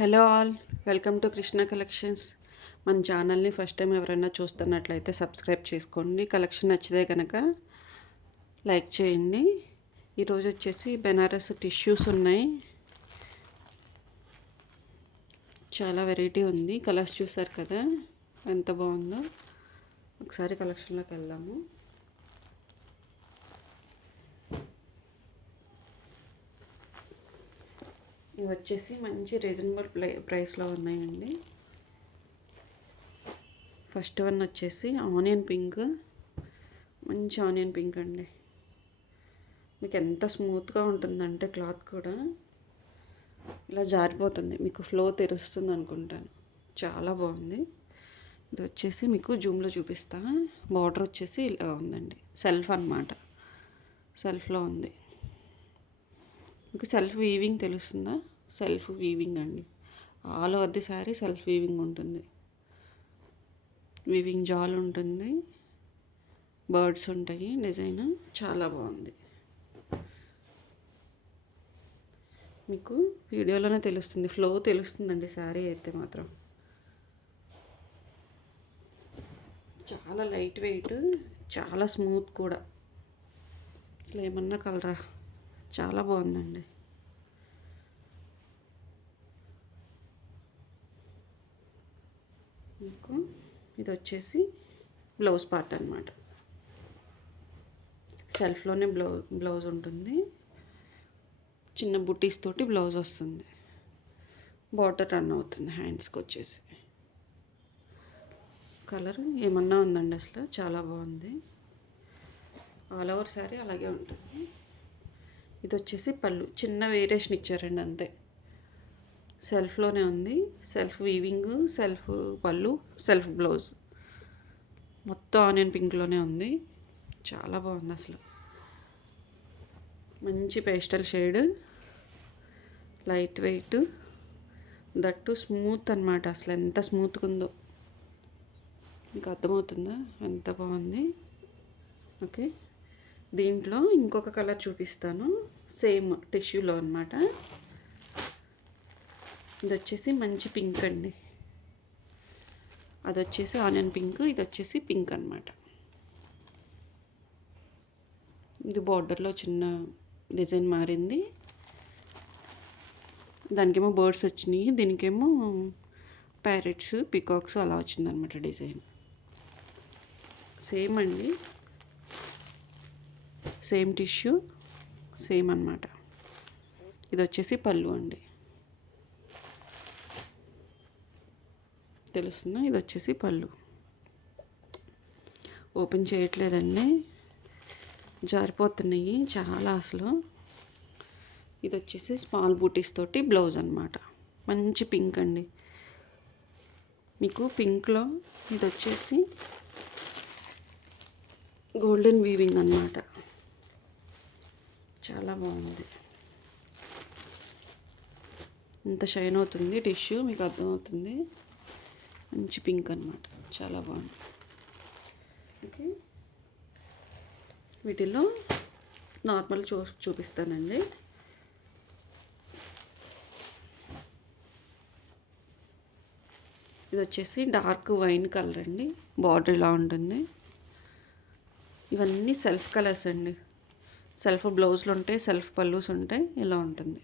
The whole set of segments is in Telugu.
Hello all, welcome to Krishna collections. మన ఛానల్ని ఫస్ట్ టైం ఎవరైనా చూస్తున్నట్లయితే సబ్స్క్రైబ్ చేసుకోండి. కలెక్షన్ నచ్చితే కనుక లైక్ చేయండి. ఈరోజు వచ్చేసి బెనారస్ టిష్యూస్ ఉన్నాయి. చాలా వెరైటీ ఉంది. కలర్స్ చూసారు కదా ఎంత బాగుందో. ఒకసారి కలెక్షన్లోకి వెళ్దాము. ఇవి వచ్చేసి మంచి రీజనబుల్ ప్రైస్లో ఉన్నాయండి. ఫస్ట్ వన్ వచ్చేసి ఆనియన్ పింక్, మంచి ఆనియన్ పింక్ అండి. మీకు ఎంత స్మూత్గా ఉంటుందంటే క్లాత్ కూడా ఇలా జారిపోతుంది, మీకు ఫ్లో తెరుస్తుంది అనుకుంటాను. చాలా బాగుంది. ఇది వచ్చేసి మీకు జూమ్లో చూపిస్తా. బార్డర్ వచ్చేసి ఇలా ఉందండి, సెల్ఫ్ అన్నమాట. సెల్ఫ్లో ఉంది. మీకు సెల్ఫ్ వీవింగ్ తెలుస్తుందా? సెల్ఫ్ వీవింగ్ అండి. All over the sari self weaving ఉంటుంది. వీవింగ్ జాల్ ఉంటుంది, బర్డ్స్ ఉంటాయి, డిజైన్ చాలా బాగుంది. మీకు వీడియోలోనే తెలుస్తుంది, ఫ్లో తెలుస్తుందండి శారీ అయితే మాత్రం. చాలా లైట్ వెయిట్, చాలా స్మూత్ కూడా. అసలు ఏమన్నా కలరా, చాలా బాగుందండి. మీకు ఇది వచ్చేసి బ్లౌజ్ పార్ట్ అన్నమాట. సెల్ఫ్లోనే బ్లౌజ్ ఉంటుంది. చిన్న బుటీస్ తోటి బ్లౌజ్ వస్తుంది. బార్డర్ రన్ అవుతుంది హ్యాండ్స్కి వచ్చేసి. కలర్ ఏమన్నా ఉందండి, అసలు చాలా బాగుంది. ఆల్ ఓవర్ శారీ అలాగే ఉంటుంది. ఇది వచ్చేసి పళ్ళు, చిన్న వేరియేషన్ ఇచ్చారండి అంతే. సెల్ఫ్లోనే ఉంది, సెల్ఫ్ వీవింగ్, సెల్ఫ్ పళ్ళు, సెల్ఫ్ బ్లౌజ్, మొత్తం ఆనియన్ పింక్లోనే ఉంది. చాలా బాగుంది అసలు. మంచి pastel shade, light weight, that smooth అన్నమాట. అసలు ఎంత స్మూత్గా ఉందో మీకు అర్థమవుతుందా, ఎంత బాగుంది. ఓకే, దీంట్లో ఇంకొక కలర్ చూపిస్తాను, సేమ్ టిష్యూలో అన్నమాట. ఇది వచ్చేసి మంచి పింక్ అండి. అది వచ్చేసి ఆనియన్ పింక్, ఇది వచ్చేసి పింక్ అన్నమాట. ఇది బార్డర్లో చిన్న డిజైన్ మారింది. దానికేమో బర్డ్స్ వచ్చినాయి, దీనికేమో ప్యారెట్స్, పికాక్స్ అలా వచ్చిందనమాట డిజైన్. సేమ్ అండి, సేమ్ టిష్యూ, సేమ్ అన్నమాట. ఇది వచ్చేసి పళ్ళు అండి, తెలుస్తుందా? ఇది వచ్చేసి పళ్ళు. ఓపెన్ చేయట్లేదండి, జారిపోతున్నాయి చాలా అసలు. ఇది వచ్చేసి స్మాల్ బూటీస్ తోటి బ్లౌజ్ అన్నమాట. మంచి పింక్ అండి. మీకు పింక్లో ఇది వచ్చేసి గోల్డెన్ వీవింగ్ అన్నమాట. చాలా బాగుంది. ఇంత షైన్ అవుతుంది టిష్యూ, మీకు అర్థమవుతుంది. మంచి పింక్ అన్నమాట, చాలా బాగుంది. ఓకే, వీటిల్లో నార్మల్ చూపిస్తానండి. ఇది వచ్చేసి డార్క్ వైన్ కలర్ అండి, బార్డర్ ఇలా ఉంటుంది. ఇవన్నీ సెల్ఫ్ కలర్స్ అండి. సెల్ఫ్ బ్లౌజులు ఉంటాయి, సెల్ఫ్ పల్లూస్ ఉంటాయి, ఇలా ఉంటుంది.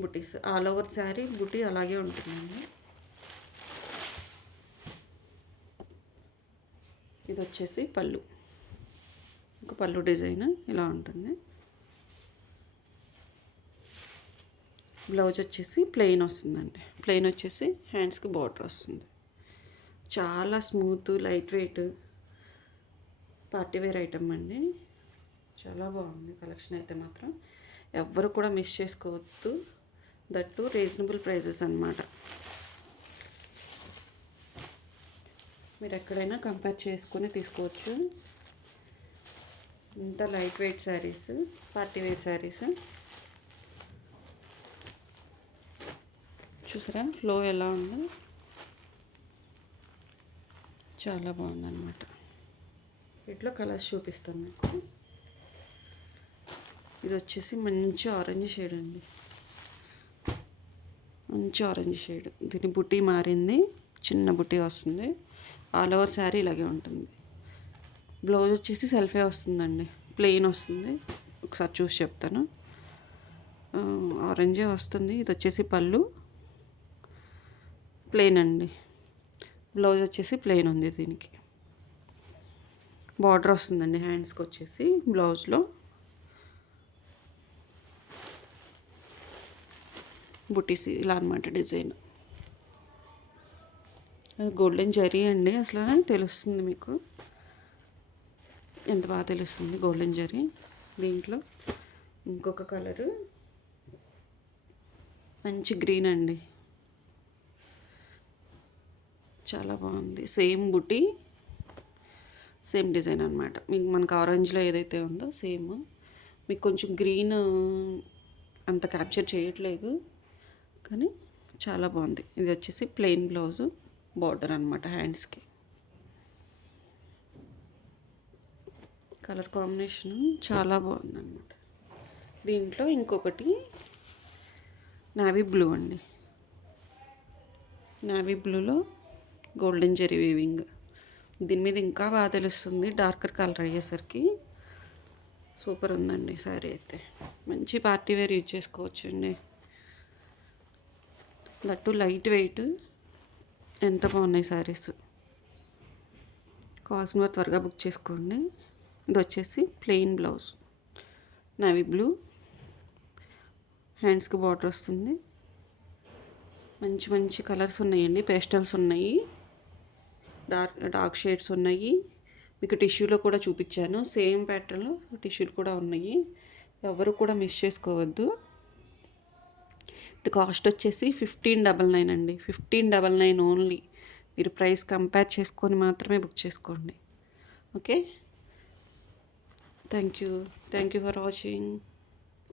బుటీస్ ఆల్ ఓవర్ శారీ బుటీ అలాగే ఉంటుందండి. ఇది వచ్చేసి పళ్ళు, ఒక పళ్ళు డిజైన్ ఇలా ఉంటుంది. బ్లౌజ్ వచ్చేసి ప్లెయిన్ వస్తుందండి. ప్లెయిన్ వచ్చేసి హ్యాండ్స్కి బార్డర్ వస్తుంది. చాలా smooth, light weight, partywear item అండి. చాలా బాగుంది కలెక్షన్ అయితే మాత్రం. ఎవ్వరు కూడా మిస్ చేసుకోవద్దు. దట్టు రీజనబుల్ ప్రైజెస్ అన్నమాట. మీరు ఎక్కడైనా కంపేర్ చేసుకొని తీసుకోవచ్చు. ఇంత light weight saris, partywear saris చూసారా ఫ్లో ఎలా ఉందో, చాలా బాగుందన్నమాట. వీటిలో కలర్స్ చూపిస్తాను మీకు. ఇది వచ్చేసి మంచి ఆరెంజ్ షేడ్ అండి, మంచి ఆరెంజ్ షేడ్. దీని బుటీ మారింది, చిన్న బుటీ వస్తుంది. ఆల్ ఓవర్ శారీ ఇలాగే ఉంటుంది. బ్లౌజ్ వచ్చేసి సెల్ఫే వస్తుందండి, ప్లెయిన్ వస్తుంది. ఒకసారి చూసి చెప్తాను. ఆరెంజే వస్తుంది. ఇది వచ్చేసి పళ్ళు ప్లెయిన్ అండి. బ్లౌజ్ వచ్చేసి ప్లెయిన్ ఉంది. దీనికి బార్డర్ వస్తుందండి హ్యాండ్స్కి వచ్చేసి. బ్లౌజ్లో బుటీస్ ఇలా అనమాట డిజైన్. గోల్డెన్ జరీ అండి, అసలు తెలుస్తుంది మీకు, ఎంత బాగా తెలుస్తుంది గోల్డెన్ జరీ. దీంట్లో ఇంకొక కలరు మంచి గ్రీన్ అండి, చాలా బాగుంది. సేమ్ బుటీ సేమ్ డిజైన్ అనమాట. మీకు మనకు ఆరెంజ్లో ఏదైతే ఉందో సేమ్. మీకు కొంచెం గ్రీన్ అంత క్యాప్చర్ చేయట్లేదు కానీ చాలా బాగుంది. ఇది వచ్చేసి ప్లెయిన్ బ్లౌజు, బార్డర్ అనమాట హ్యాండ్స్కి. కలర్ కాంబినేషన్ చాలా బాగుంది అనమాట. దీంట్లో ఇంకొకటి నావీ బ్లూ అండి. నావీ బ్లూలో గోల్డెన్ జెరీ వీవింగ్. దీని మీద ఇంకా బాగా తెలుస్తుంది డార్కర్ కలర్ అయ్యేసరికి. సూపర్ ఉందండి శారీ అయితే. మంచి పార్టీ వేర్ యూజ్ చేసుకోవచ్చు అండి. That light weight. ఎంత బాగున్నాయి శారీస్. కావాల్సిన త్వరగా బుక్ చేసుకోండి. ఇది వచ్చేసి ప్లెయిన్ బ్లౌజ్, నావీ బ్లూ, హ్యాండ్స్కి బార్డర్ వస్తుంది. మంచి మంచి కలర్స్ ఉన్నాయండి. పేస్టల్స్ ఉన్నాయి, డార్క్ షేడ్స్ ఉన్నాయి. మీకు టిష్యూలో కూడా చూపించాను, సేమ్ ప్యాటర్న్లో టిష్యూలు కూడా ఉన్నాయి. ఎవరు కూడా మిస్ చేసుకోవద్దు. ఇటు కాస్ట్ వచ్చేసి 1599 అండి. 1599 ఓన్లీ. మీరు ప్రైస్ కంపేర్ చేసుకొని మాత్రమే బుక్ చేసుకోండి. Okay, thank you for watching.